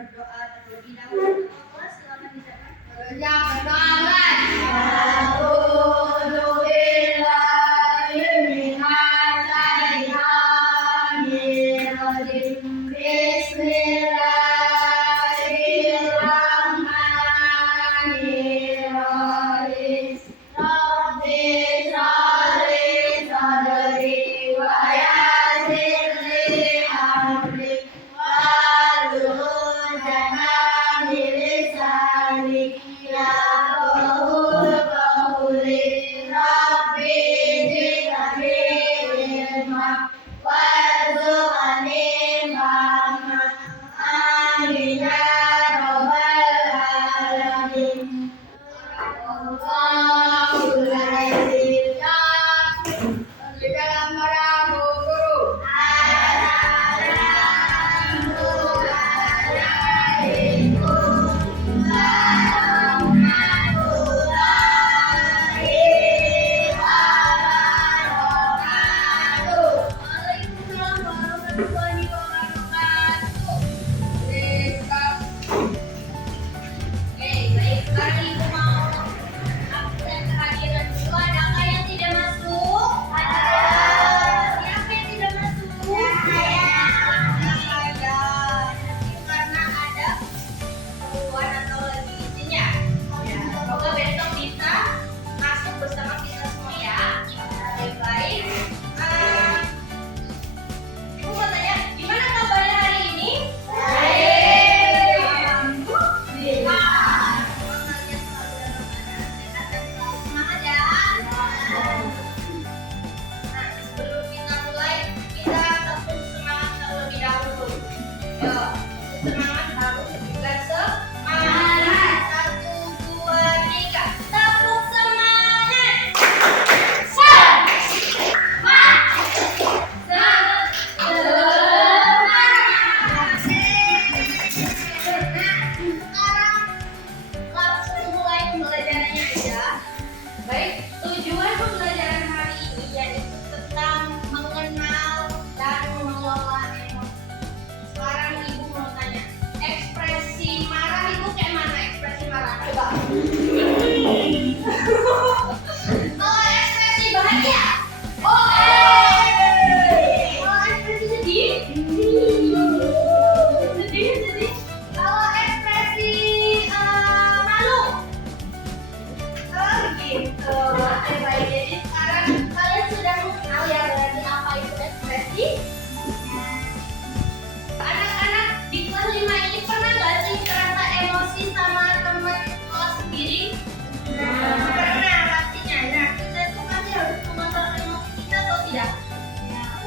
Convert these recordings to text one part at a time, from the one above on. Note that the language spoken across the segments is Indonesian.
berdoa terlebih dahulu. Silakan dijawab. Berdoa.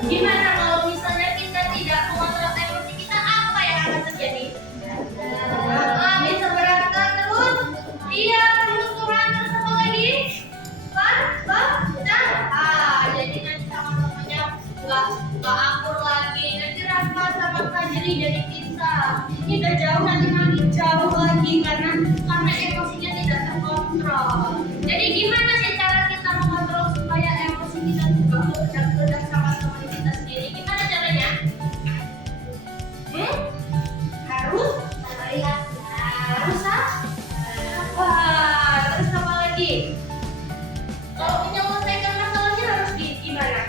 Gimana kalau misalnya kita tidak mengontrol emosi kita, apa yang akan terjadi? Bisa berantakan terus, dia permusuhan terus apa lagi? Jadi nanti sama-samanya nggak akur lagi. Nanti Rafa sama Kak Jeli jadi pisah. Ini udah jauh, nanti makin jauh lagi karena emosinya tidak terkontrol. Jadi gimana sih cara kita mengontrol supaya emosi kita juga meledak-ledak sama teman kita sendiri? Gimana caranya? Harus lihat. Harus apa? Terus apa lagi? Kalau menyelesaikan masalahnya harus gimana?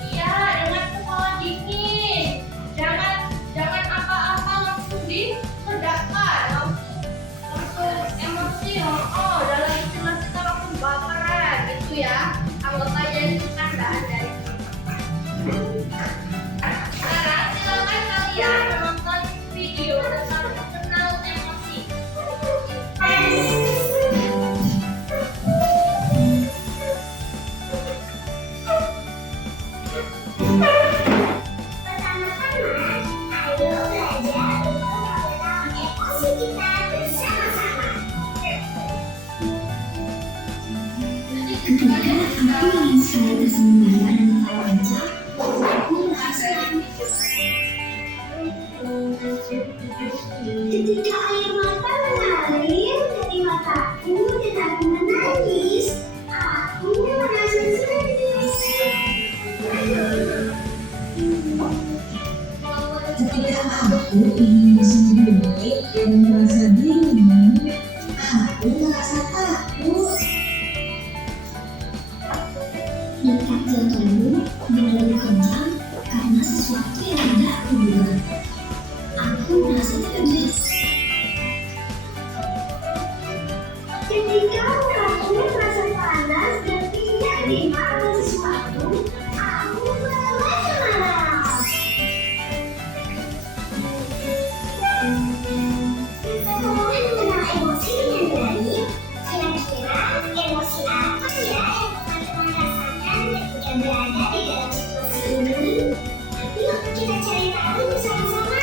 Iya, dengan kepala dingin. Jangan apa-apa langsung diledakkan, langsung emosi. Dalam istilah kita langsung baperan gitu ya. Anggap aja itu candaan dari sekarang silakan kalian menonton video tentang mengenal emosi. Aku ingin saya tersenyum dan lancar. Aku merasakan ketika air mata mengalir dari mataku dan aku menangis, aku merasa sedih. Ketika aku ingin sendiri dan merasa bingung, aku merasa takut. Dekat jantungmu berdegup kencang karena sesuatu yang tidak aku duga. Aku merasa terkejut. Ketika aku merasa panas dan tidak dimakan sesuatu, aku mulai cemas. Ngomongin tentang emosi dengan berani, kira-kira emosi apa ya yang teman-teman rasakan ketika berada di dalam situasi ini? Yuk kita cari tahu bersama-sama.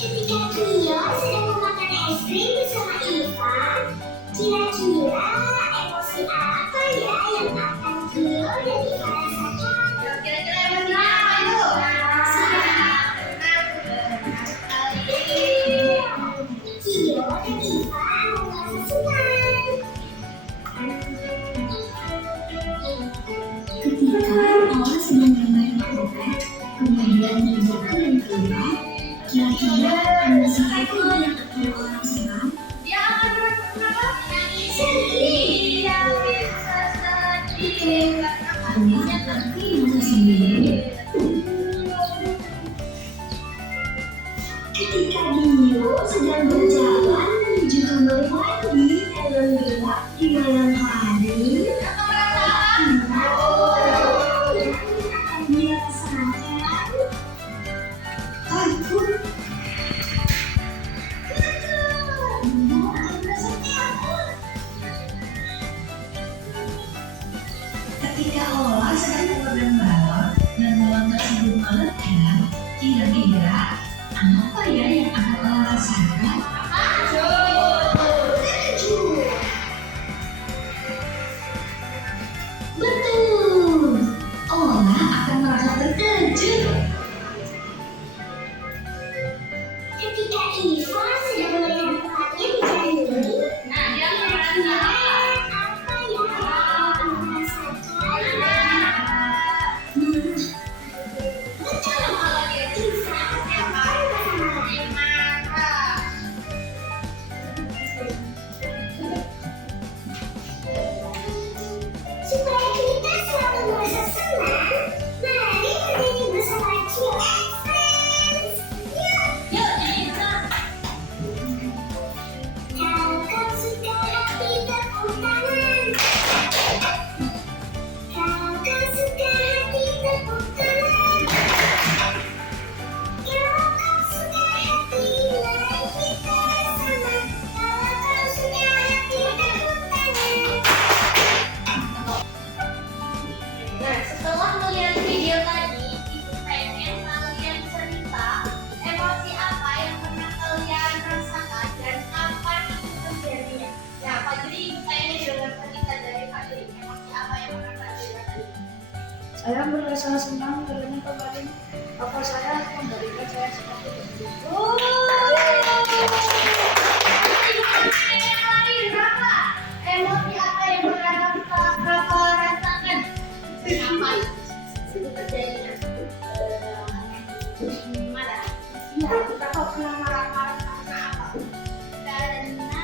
Ketika Cleo sedang memakan es krim bersama Iva, kira-kira emosi apa ya yang akan Cleo dan Iva rasakan? Kira-kira emosinya apa itu? Cleo dan Iva merasa senang. Ketika orang sedang bermain trompet, kemudian terjatuh dan keluar, kira-kira emosi apa yang akan orang senang? Dia akan berapa? Sedih. Dia bisa sedih Karena aku merasa sendiri. Ketika Dio sedang berjalan menuju kamar mandi dalam gelap di malam hari, dia sadar takut. Dia akan merasa takut. Ketika Ola sedang memegang balon dan balon tersebut meledak, kira-kira apa ya yang akan Ola rasakan? Terkejut. Betul. Ola akan merasa terkejut. Ketika Iva sedang melihat tempatnya dijaluri, Nah, dia akan merasa apa? apa yang akan merasakan? Betul. Kalau dia Iva akan merasa marah. marah. Supaya kita selalu merasa senang, mari bernyanyi bersama Cio and Friends. Yuk! Yuk, Nisa. Kalau kau suka hati tepuk tangan. Kalau kau suka hati tepuk tangan. Kalau kau suka hati mari kita bersama. Kalau kau suka hati tepuk tangan. Nah, setelah melihat video tadi, Ibu pengen kalian cerita emosi apa yang pernah kalian rasakan dan kapan itu terjadinya. Ya, Pak Juri, Ibu pengen dengar cerita dari Pak Juri. Emosi apa yang pernah Pak Juri rasakan? Saya merasa senang karena kemarin bapak saya memberikan saya seperti itu. Yang lain, Rafa. Emosi apa yang pernah Rafa rasakan? Kapan itu terjadinya? Marah. Iya, bapak pernah marah-marah karena apa? Karena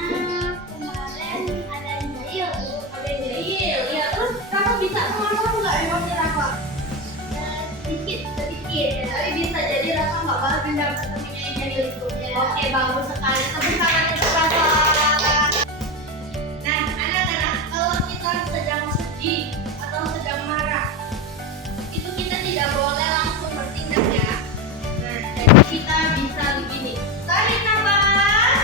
kemarin ada jahil. Ada jahil. Ya, terus Rafa bisa mengontrol nggak emosi Rafa? Sedikit. Tapi bisa jadi Rafa nggak balas dendam ke temennya yang jahil itu. Oke, bagus sekali. Tepuk tangan untuk Rafa. Nah, anak-anak, kalau kita sedang sedih atau sedang marah, itu kita tidak boleh langsung bertindak ya. Nah, jadi kita bisa begini. Tarik nafas.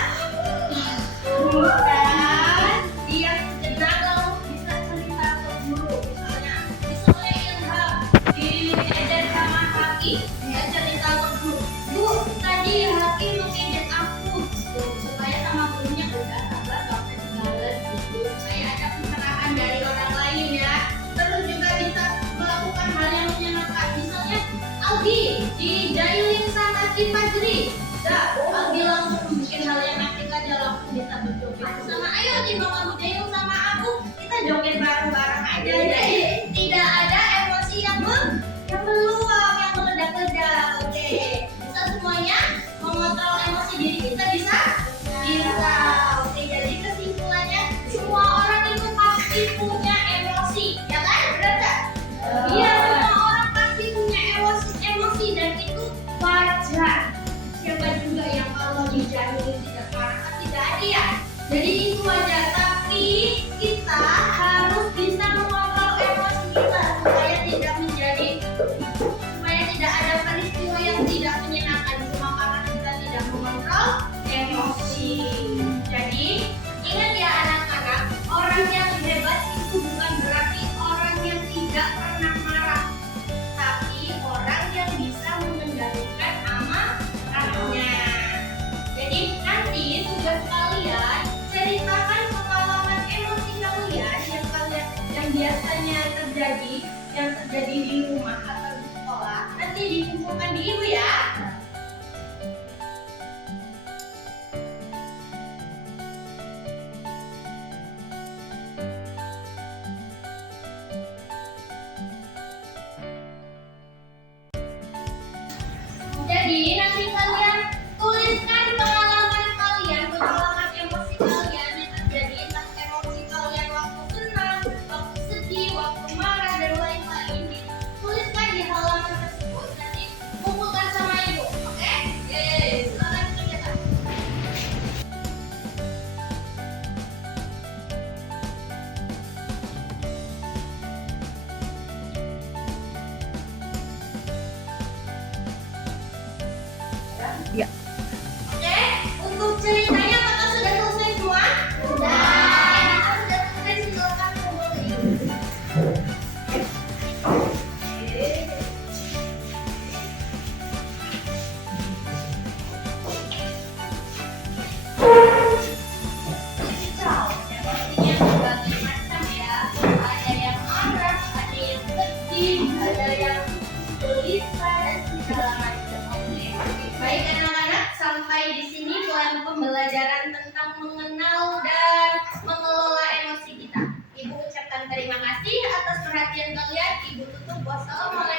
Dan diam sejenak lalu bisa cerita ke guru. Misalnya Ilham diejek sama Haki, dia cerita ke guru. Bu, tadi Haki mengejek aku. Supaya sama gurunya udah sabar, gak usah dibales gitu. Supaya ada pencerahan dari orang lain ya. Terus juga bisa melakukan hal yang menyenangkan. Misalnya Aldi dijailin sama si Fajri. Dah, Aldi langsung bikin hal yang asik aja, langsung bisa berjoget sama. Ayo tiba kamu jail sama aku, kita joget bareng-bareng aja. Jadi tidak ada emosi yang meluap emosi dan itu wajar. Siapa juga yang kalau dijahili tidak marah kan tidak ada ya. Jadi itu wajar, tapi kita harus bisa mengontrol emosi kita supaya tidak ada peristiwa yang tidak menyenangkan cuma karena kita tidak mengontrol emosi. Jadi ingat ya anak-anak, orang yang hebat itu bukan berarti orang yang tidak pernah marah, tapi orang yang bisa mengendalikan amarahnya. Jadi nanti tugas kalian ceritakan pengalaman emosi kalian yang biasanya terjadi di rumah atau di sekolah. Nanti dikumpulkan di ibu ya. Jadi nanti kalian tuliskan pengalaman emosi kalian yang terjadi, entah emosi kalian waktu senang, waktu sedih, waktu marah dan lain-lain. Tuliskan di halaman tersebut, nanti kumpulkan sama ibu, oke? Yeay, silakan dikerjakan. Oke, untuk ceritanya apakah sudah selesai semua? Sudah. Sudah selesai, silakan kumpul ke ibu. Emosinya berbagai macam ya. Ada yang marah, ada yang sedih, ada yang gelisah dan segala macam. Oke. Baik anak-anak, sampai di sini pembelajaran tentang mengenal dan mengelola emosi kita. Ibu ucapkan terima kasih atas perhatian kalian. Ibu tutup. Wassalamualaikum.